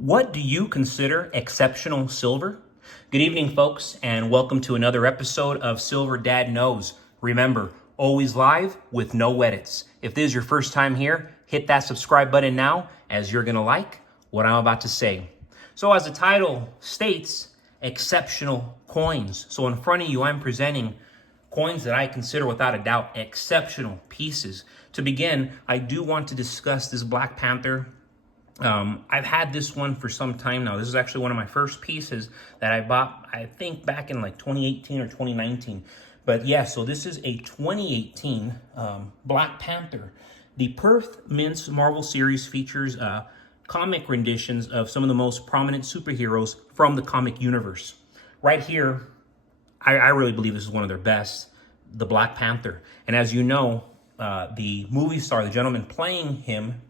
What do you consider exceptional silver? Good evening, folks, and welcome to another episode of Silver Dad Knows. Remember, always live with no edits. If this is your first time here, hit that subscribe button now, as you're going to like what I'm about to say. So as the title states, exceptional coins. So in front of you, I'm presenting coins that I consider without a doubt exceptional pieces. To begin, I do want to discuss this Black Panther. I've had this one for some time now. This is actually one of my first pieces that I bought, I think back in like 2018 or 2019. But yeah, so this is a 2018 Black Panther. The Perth Mints Marvel series features comic renditions of some of the most prominent superheroes from the comic universe. Right here, I really believe this is one of their best, the Black Panther. And as you know, the movie star, the gentleman playing him,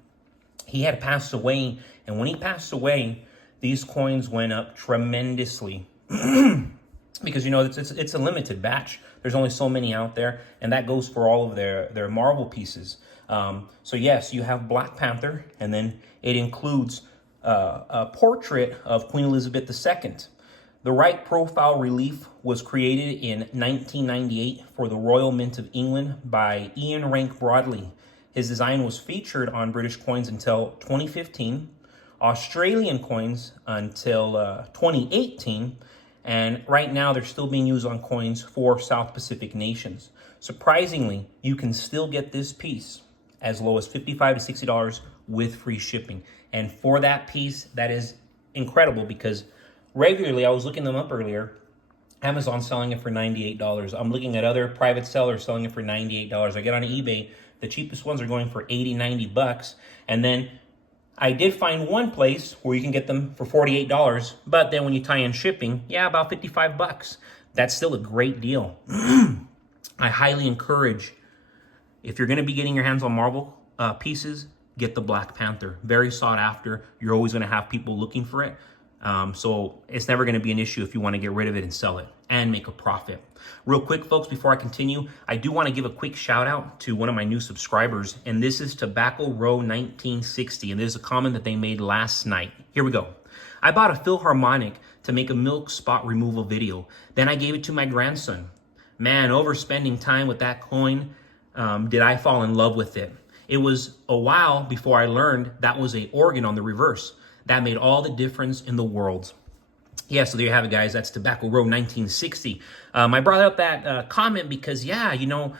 he had passed away, and when he passed away, these coins went up tremendously because, you know, it's a limited batch. There's only so many out there, and that goes for all of their Marvel pieces. So yes, you have Black Panther, and then it includes a portrait of Queen Elizabeth II. The right profile relief was created in 1998 for the Royal Mint of England by Ian Rank Broadley. His design was featured on British coins until 2015, Australian coins until 2018, and right now they're still being used on coins for South Pacific nations. Surprisingly, you can still get this piece as low as $55 to $60 with free shipping. And for that piece, that is incredible because regularly, I was looking them up earlier, Amazon selling it for $98. I'm looking at other private sellers selling it for $98. I get on eBay, the cheapest ones are going for $80, $90. And then I did find one place where you can get them for $48, but then when you tie in shipping, yeah, about $55. That's still a great deal. I highly encourage, if you're going to be getting your hands on Marvel pieces, get the Black Panther. Very sought after. You're always going to have people looking for it. So it's never going to be an issue if you want to get rid of it and sell it and make a profit. Real quick, folks, before I continue, I do want to give a quick shout out to one of my new subscribers, and this is Tobacco Row 1960, and there's a comment that they made last night. Here we go. I bought a Philharmonic to make a milk spot removal video. Then I gave it to my grandson. Man, overspending time with that coin, did I fall in love with it. It was a while before I learned that was an organ on the reverse. That made all the difference in the world. Yeah, so there you have it, guys. That's Tobacco Row 1960. I brought up that comment because, yeah, you know,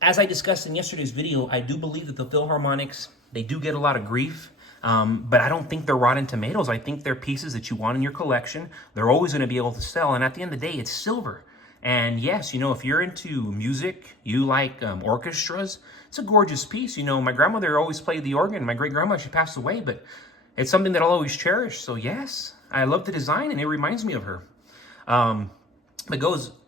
as I discussed in yesterday's video, I do believe that the Philharmonics, they do get a lot of grief, but I don't think they're rotten tomatoes. I think they're pieces that you want in your collection. They're always going to be able to sell, and at the end of the day, it's silver. And yes, you know, if you're into music, you like orchestras, it's a gorgeous piece. You know, my grandmother always played the organ. My great-grandma, she passed away, but it's something that I'll always cherish. So yes, I love the design and it reminds me of her. But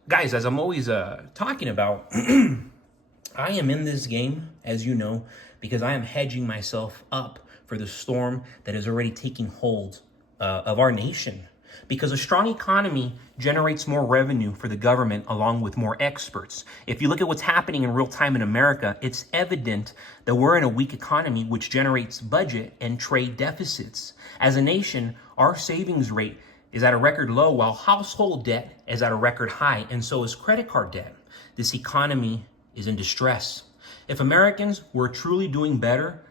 guys, as I'm always talking about, I am in this game, as you know, because I am hedging myself up for the storm that is already taking hold of our nation. Because a strong economy generates more revenue for the government along with more experts. If you look at what's happening in real time in America, it's evident that we're in a weak economy which generates budget and trade deficits. As a nation, our savings rate is at a record low while household debt is at a record high, and so is credit card debt. This economy is in distress. If Americans were truly doing better,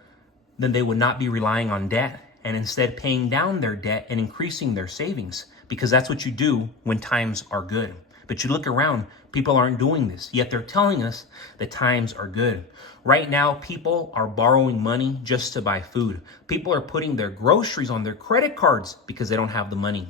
then they would not be relying on debt and instead paying down their debt and increasing their savings, because that's what you do when times are good. But you look around, people aren't doing this, yet they're telling us that times are good. Right now, people are borrowing money just to buy food. People are putting their groceries on their credit cards because they don't have the money.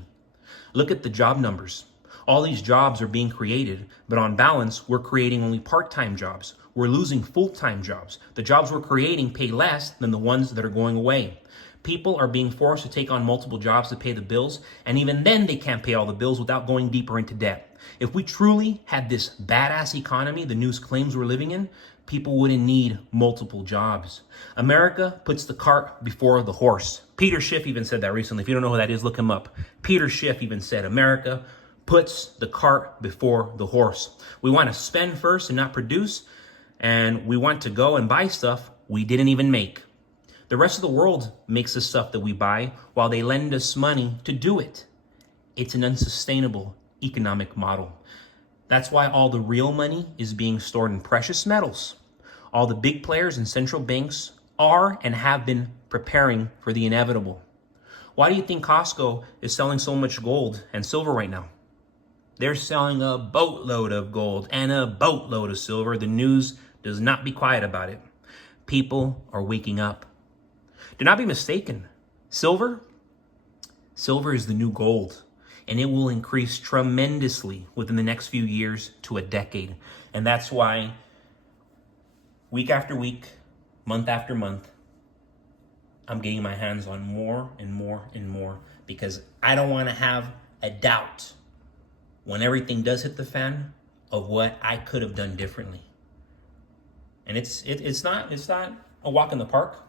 Look at the job numbers. All these jobs are being created, but on balance, we're creating only part-time jobs. We're losing full-time jobs. The jobs we're creating pay less than the ones that are going away. People are being forced to take on multiple jobs to pay the bills, and even then they can't pay all the bills without going deeper into debt. If we truly had this badass economy the news claims we're living in, people wouldn't need multiple jobs. America puts the cart before the horse. Peter Schiff even said that recently. If you don't know who that is, look him up. Peter Schiff even said America puts the cart before the horse. We want to spend first and not produce, and we want to go and buy stuff we didn't even make. The rest of the world makes the stuff that we buy while they lend us money to do it. It's an unsustainable economic model. That's why all the real money is being stored in precious metals. All the big players and central banks are and have been preparing for the inevitable. Why do you think Costco is selling so much gold and silver right now? They're selling a boatload of gold and a boatload of silver. The news does not be quiet about it. People are waking up. Do not be mistaken. Silver is the new gold, and it will increase tremendously within the next few years to a decade. And that's why week after week, month after month, I'm getting my hands on more and more and more, because I don't want to have a doubt when everything does hit the fan of what I could have done differently. And it's not a walk in the park,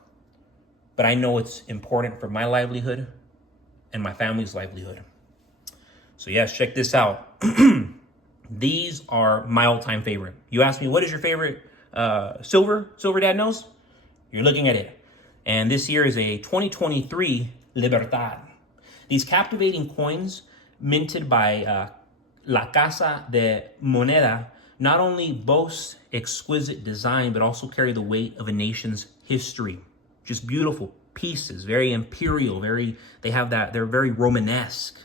but I know it's important for my livelihood and my family's livelihood. So yes, check this out. These are my all-time favorite. You ask me, what is your favorite silver Dad knows? You're looking at it. And this year is a 2023 Libertad. These captivating coins minted by La Casa de Moneda not only boast exquisite design, but also carry the weight of a nation's history. Just beautiful pieces, very imperial, they're very Romanesque.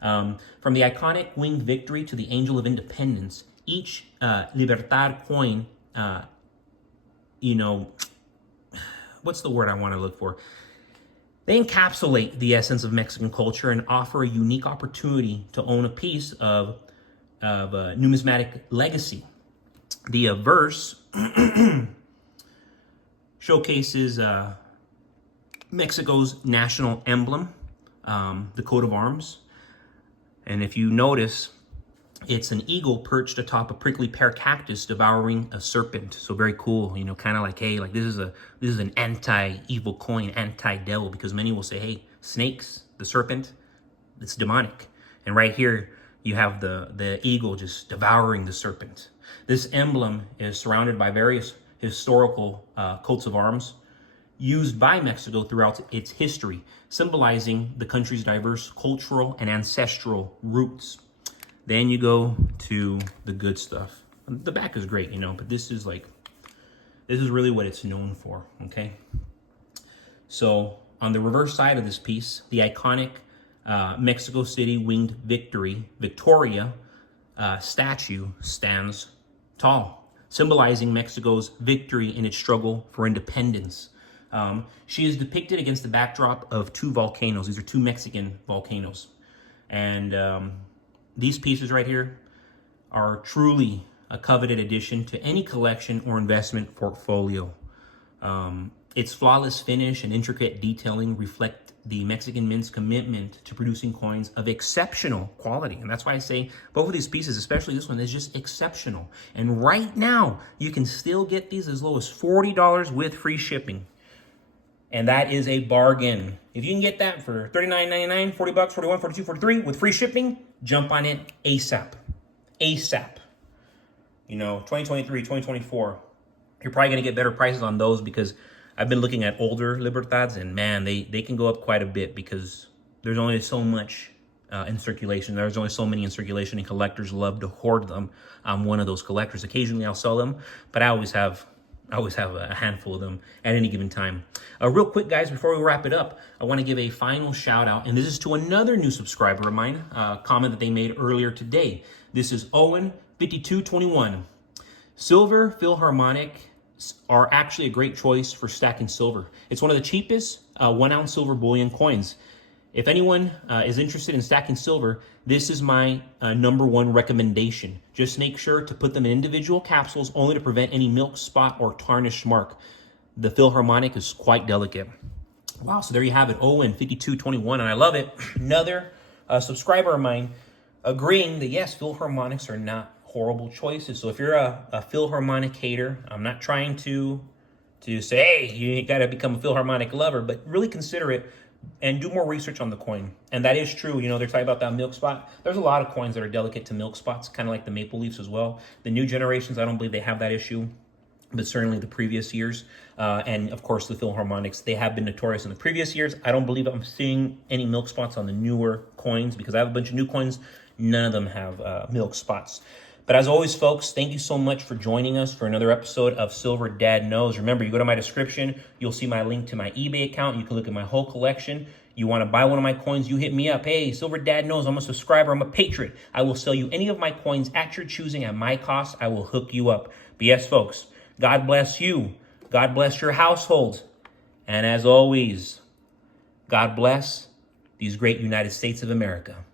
From the iconic winged victory to the angel of independence, each Libertad coin, what's the word I want to look for? They encapsulate the essence of Mexican culture and offer a unique opportunity to own a piece of numismatic legacy. The verse showcases Mexico's national emblem, the coat of arms. And if you notice, it's an eagle perched atop a prickly pear cactus devouring a serpent. So very cool, kind of like, hey, like this is an anti-evil coin, anti-devil, because many will say, hey, snakes, the serpent, it's demonic. And right here, you have the eagle just devouring the serpent. This emblem is surrounded by various historical coats of arms used by Mexico throughout its history, symbolizing the country's diverse cultural and ancestral roots. Then you go to the good stuff. The back is great, but this is really what it's known for, okay? So on the reverse side of this piece, the iconic Mexico City winged Victoria statue stands tall, symbolizing Mexico's victory in its struggle for independence. She is depicted against the backdrop of two volcanoes. These are two Mexican volcanoes. And these pieces right here are truly a coveted addition to any collection or investment portfolio. Its flawless finish and intricate detailing reflect the Mexican Mint's commitment to producing coins of exceptional quality. And that's why I say both of these pieces, especially this one, is just exceptional. And right now, you can still get these as low as $40 with free shipping. And that is a bargain. If you can get that for $39.99, $40, $41, $42, $43 with free shipping, jump on it ASAP. ASAP. 2023, 2024, you're probably going to get better prices on those, because I've been looking at older Libertads, and man, they can go up quite a bit, because there's only so much in circulation. There's only so many in circulation, and collectors love to hoard them. I'm one of those collectors. Occasionally I'll sell them, but I always have a handful of them at any given time. Real quick, guys, before we wrap it up, I want to give a final shout out, and this is to another new subscriber of mine, comment that they made earlier today. This is Owen5221. Silver Philharmonic are actually a great choice for stacking silver. It's one of the cheapest 1 ounce silver bullion coins. If anyone is interested in stacking silver, this is my number one recommendation. Just make sure to put them in individual capsules, only to prevent any milk spot or tarnish mark. The Philharmonic is quite delicate. Wow, so there you have it, Owen5221, and I love it. Another subscriber of mine agreeing that yes, Philharmonics are not horrible choices. So if you're a Philharmonic hater, I'm not trying to say, hey, you got to become a Philharmonic lover, but really consider it and do more research on the coin. And that is true. They're talking about that milk spot. There's a lot of coins that are delicate to milk spots, kind of like the Maple Leafs as well. The new generations, I don't believe they have that issue. but certainly the previous years. And of course, the Philharmonics, they have been notorious in the previous years. I don't believe I'm seeing any milk spots on the newer coins because I have a bunch of new coins. None of them have milk spots. But as always, folks, thank you so much for joining us for another episode of Silver Dad Knows. Remember, you go to my description, you'll see my link to my eBay account. You can look at my whole collection. You want to buy one of my coins, you hit me up. Hey, Silver Dad Knows, I'm a subscriber, I'm a patriot. I will sell you any of my coins at your choosing at my cost. I will hook you up. But yes, folks, God bless you. God bless your household. And as always, God bless these great United States of America.